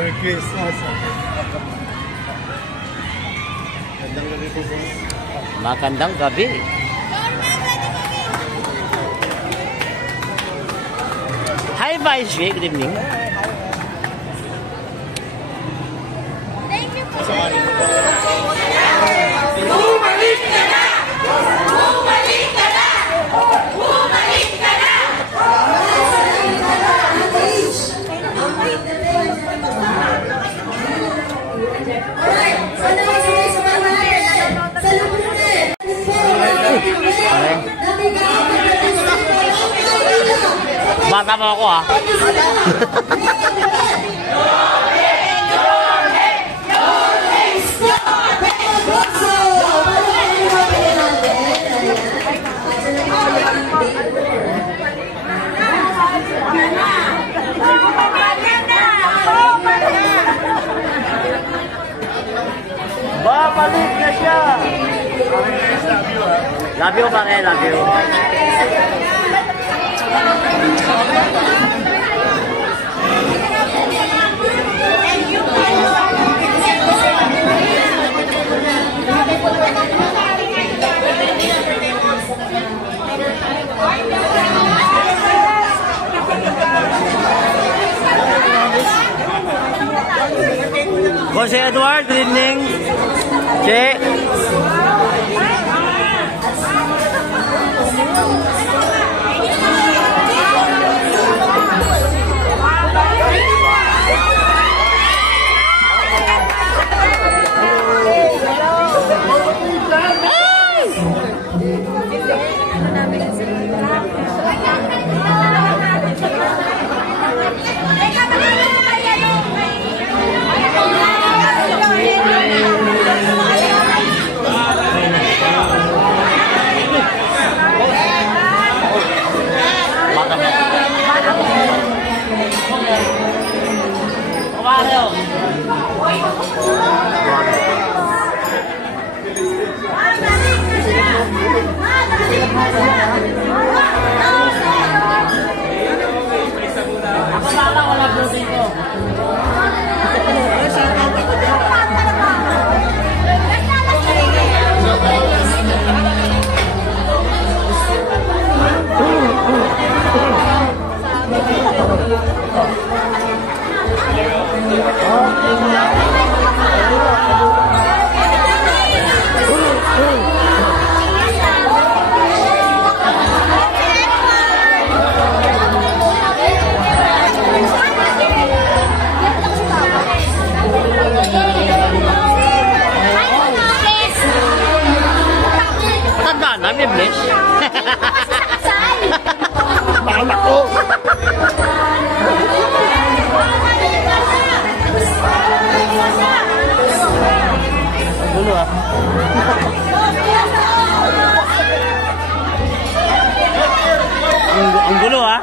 Merry Christmas. Magandang gabi po po. Magandang gabi. Hi, Vice. Good evening. Thank you po. Bumalik ka na! Bumalik ka na! Bumalik ka na! Alright, sana masunod sa mga sa lubunin. Bata mo ako, ha? Babalik na siya! Love you, pare. Love you. Jose Edward, good evening. Che. Ang gulo, ha?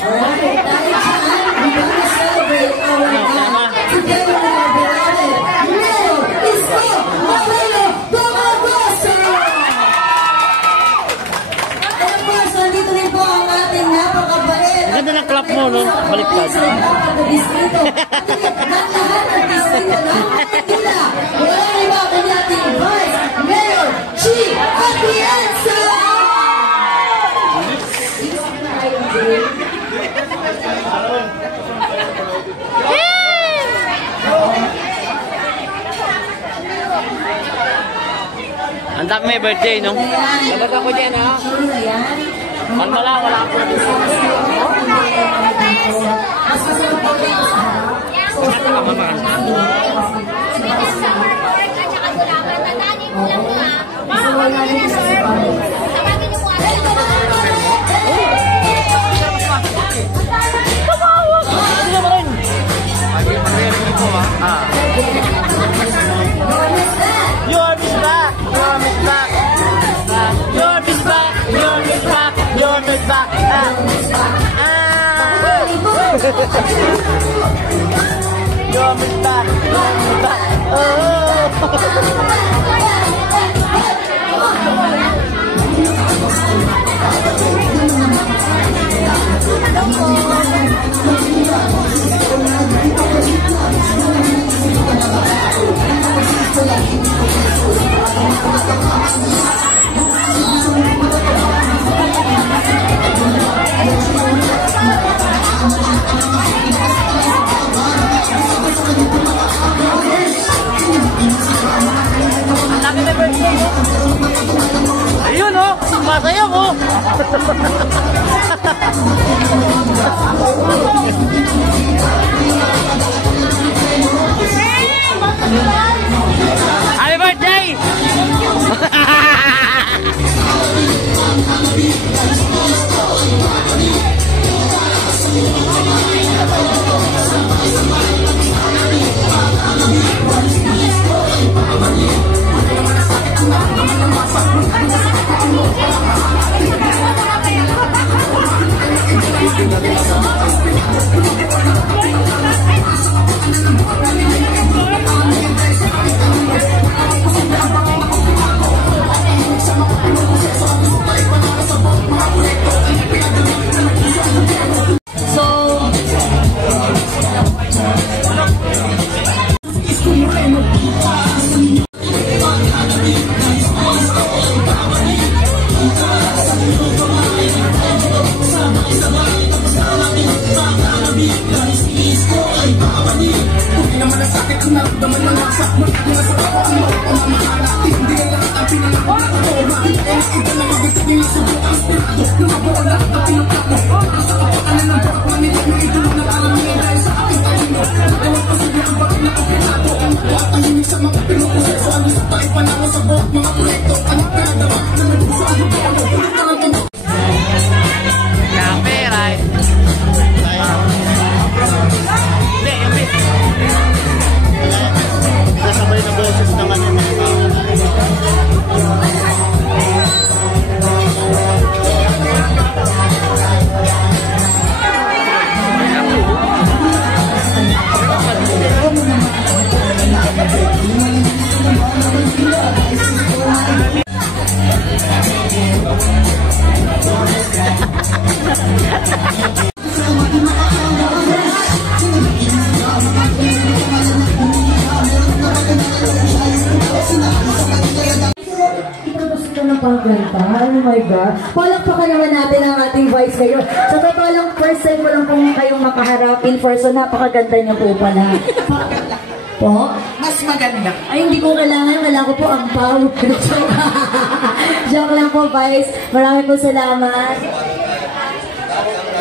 Alright, dahil dyan, we're gonna celebrate our God together with our beloved Mayor Isko Moreno Dumagoso! And of course, nandito rin po ang ating napakabait. Ganda ng clap mo, no? Baliktad. Distrito. At lahat ng distrito ng Manila. Wala iba kundi ating Vice Mayor Chi Atienza! Ang dami may birthday, no? Dapat ako dyan, ha? Pag wala ako. You're Miss Back! You're Miss Back! You're Miss Back! You're Miss Back! You're Miss Back! You're Miss Back! You're Miss Back! Ayun, oh! Masaya ko! Happy birthday! Copyright. Nasabay na boses ng ano yung mga tao. Oh my God. Palakpakan naman natin ang ating Vice Mayor. Sa totoo lang, first time ko lang pong kayong makaharap in person. Napakaganda niya po pala. Po? Mas maganda. Ay, hindi ko kailangan. Kailangan ko po ang power. Joke lang po, Vice. Marami po salamat.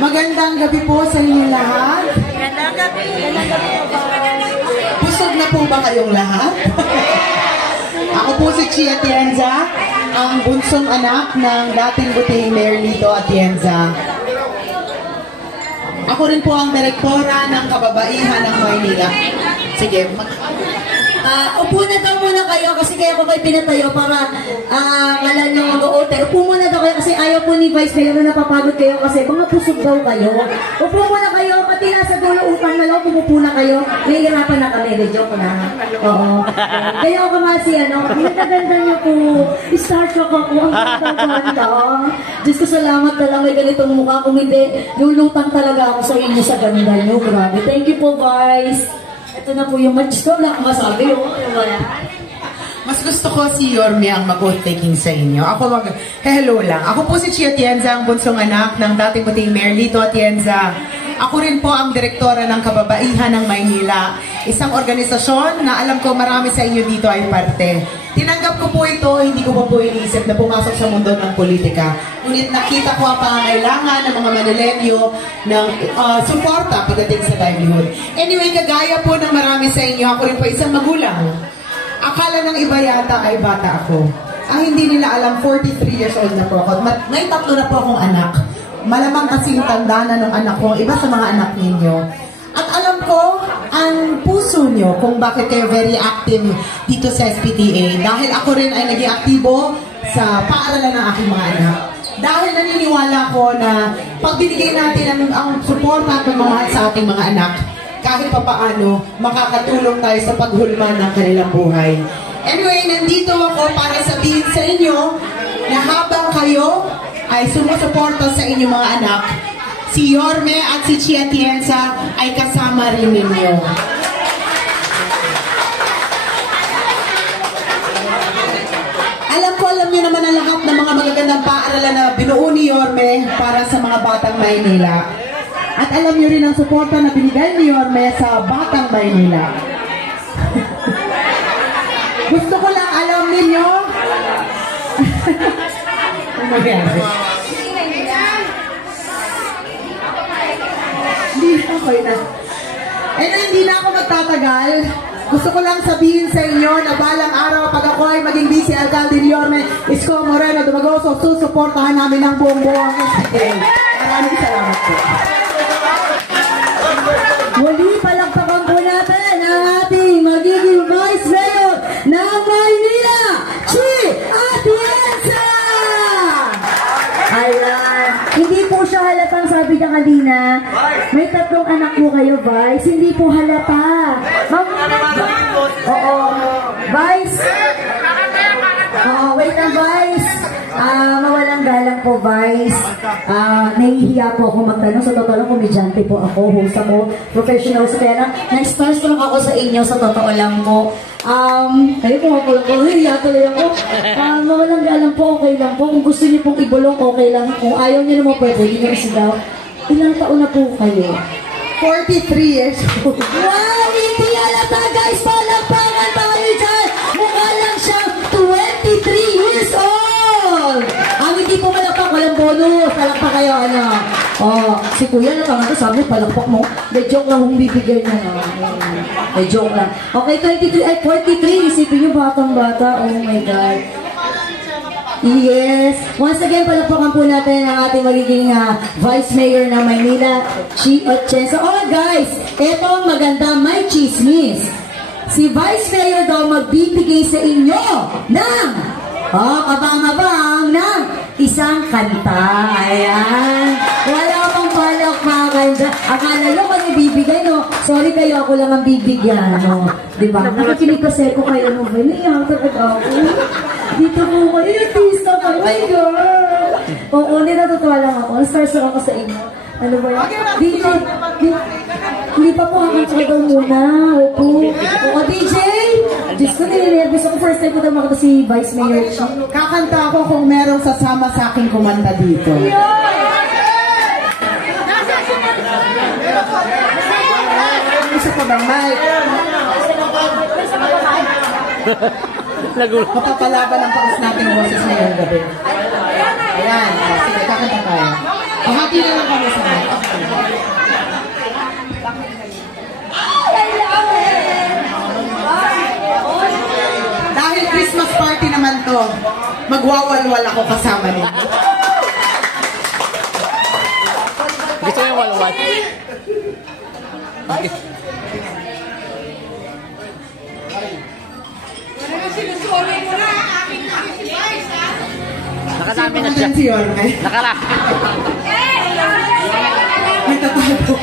Magandang gabi po sa inyo lahat. Magandang gabi! Magandang gabi po ba? Busog na po ba kayong lahat? Ako po si Chi Atienza, ang bunsong anak ng dating butihing Mayor Lito Atienza. Ako rin po ang direktora ng kababaihan ng Maynila. Sige, Upo na daw muna kayo kasi kaya ko kayo pinatayo para kala nyo mag-o-ote. Upo muna daw kayo kasi ayaw po ni Vice Mayor na napapagod kayo kasi mga pusog daw kayo. Upo muna kayo, pati nasa dulo upang malaw, pumupo na kayo. Nahihirapan na kami, joke na. Oo. Kaya ako kasi pinagaganda niyo po. Star-struck ako. Ang ganda. Diyos ko salamat na lang may ganitong mukha. Kung hindi, lulutang talaga ako sa inyo sa ganda niyo. Grabe. Thank you po, Vice. Ito na po yung match ko. Wala akong masabi. Mas gusto ko si Yorme ang mag-oath-taking sa inyo. Ako hello lang. Ako po si Chia Atienza, ang bunsong anak ng dating puting Mayor Lito Atienza. Ako rin po ang direktora ng Kababaihan ng Maynila. Isang organisasyon na alam ko marami sa inyo dito ay parte. Tinanggap ko po ito, hindi ko po iniisip na pumasok sa mundo ng politika. Ngunit nakita ko ang pangangailangan ng mga Manilenyo ng suporta pagdating sa livelihood. Anyway, kagaya po ng marami sa inyo, ako rin po isang magulang. Akala ng iba yata ay bata ako. Ang hindi nila alam, 43 years old na po ako. May 3 na po akong anak. Malamang kasing tanda na ng anak ko, iba sa mga anak ninyo. At alam ko, ang puso nyo kung bakit kayo very active dito sa SPTA. Dahil ako rin ay naging aktibo sa paaralan ng aking mga anak. Dahil naniniwala ko na pag binigay natin ang suporta at pagmamahal sa ating mga anak, kahit papaano, makakatulong tayo sa paghulma ng kanilang buhay. Anyway, nandito ako para sabihin sa inyo na habang kayo ay sumusuporta sa inyong mga anak, si Yorme at si Chia Atienza ay kasama rin ninyo. Alam niyo naman ang lahat ng mga magagandang paaralan na binuo ni Yorme para sa mga batang Maynila. At alam niyo rin ang suporta na binigay ni Yorme sa batang Maynila. Gusto ko lang alam ninyo. Hindi na ako magtatagal. Gusto ko lang sabihin sa inyo na balang araw pag ako ay maging vice alcalde ni Yorme Isko Moreno Dumagoso, susuportahan namin ng buong-buong SPTA. Maraming salamat po. Muli palakpakan po natin ang ating magiging Vice Mayor ng Maynila, Chia Atienza! Ayan. Hindi po siya halatang sabi niya kanina. May 3 anak po kayo, Vice. Hindi po halata. Oo. Vice. Oo, wait lang, Vice. Mawalang galang po, Vice. Nahihiya po ako magtanong. Sa totoo lang, komedyante po ako, host ako, professional sa pera. Na-starstruck ako sa inyo, sa totoo lang po. Kayo po ako lang po, nahihiya tuloy ako. Mawalang galang po, okay lang po. Kung gusto niyo pong ibulong, okay lang. Kung ayaw niyo naman po, pwede niyo isigaw. Ilang taon na po kayo? 43 years old. Wow! Hindi halata, guys! Palakpakan tayo dyan! Mukha lang siyang 23 years old! Hindi po palakpak, walang bonus. Palakpak kayo, si Kuya na tanga to, sabi, palakpak mo. May joke lang kung bibigyan niya. May joke lang. Okay, 43, isipin niyo, batang-bata. Oh my God. Yes. Once again, palakpakan po natin ang ating magiging Vice Mayor ng Maynila, Chia Atienza. Oh guys, eto ang maganda, may chismis. Si Vice Mayor daw magbibigay sa inyo ng kabang-abang ng isang kanta. Ayan. Wala pang palakpakan dyan. Akala nyo kung ibibigay, no? Sorry kayo, ako lang ang bibigyan, no? Diba? Nakikinig kasi ko kayo, no? Naiyak talaga ako. Dito po ko, artista ka. Oh my God! Oo, natutuwa lang ako. Starstruck ako sa inyo. Ano ba yan? Hindi pa po akong tsagaw muna. Opo. Oo, DJ! Diyos ko, nilinervous ako. First time ko daw makita si Vice Mayor. Kakanta ako kung merong sasama sa akin kumanta dito. Isa pa bang mic? Mapapalaban ang pakas nating boses ngayong gabi. Ayan. Sige, kakanta tayo. Hati na lang kami sa mic. Dahil Christmas party naman to, magwawalwal ako kasama niyo. Gusto mo yung walwal? Okay. Nakadami na siya. Si Yorme. Nakala. Nagtatago.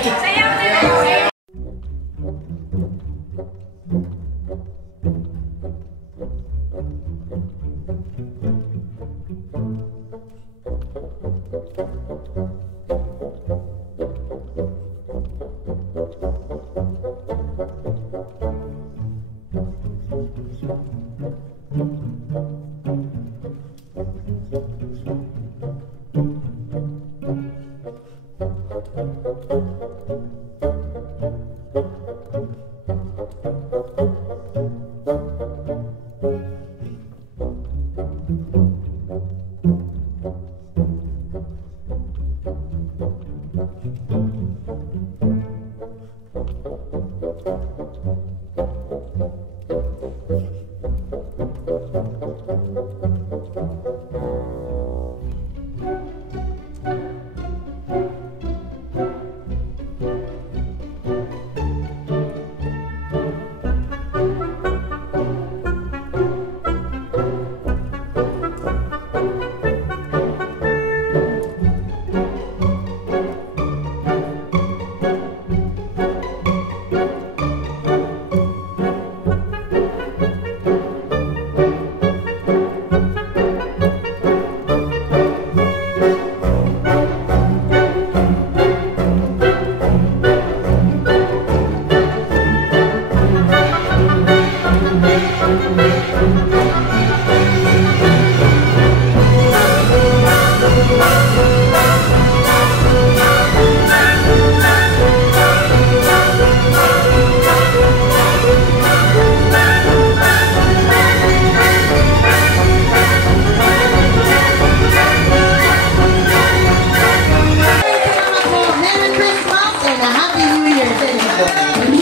Merry Christmas and a Happy New Year sa inyo po.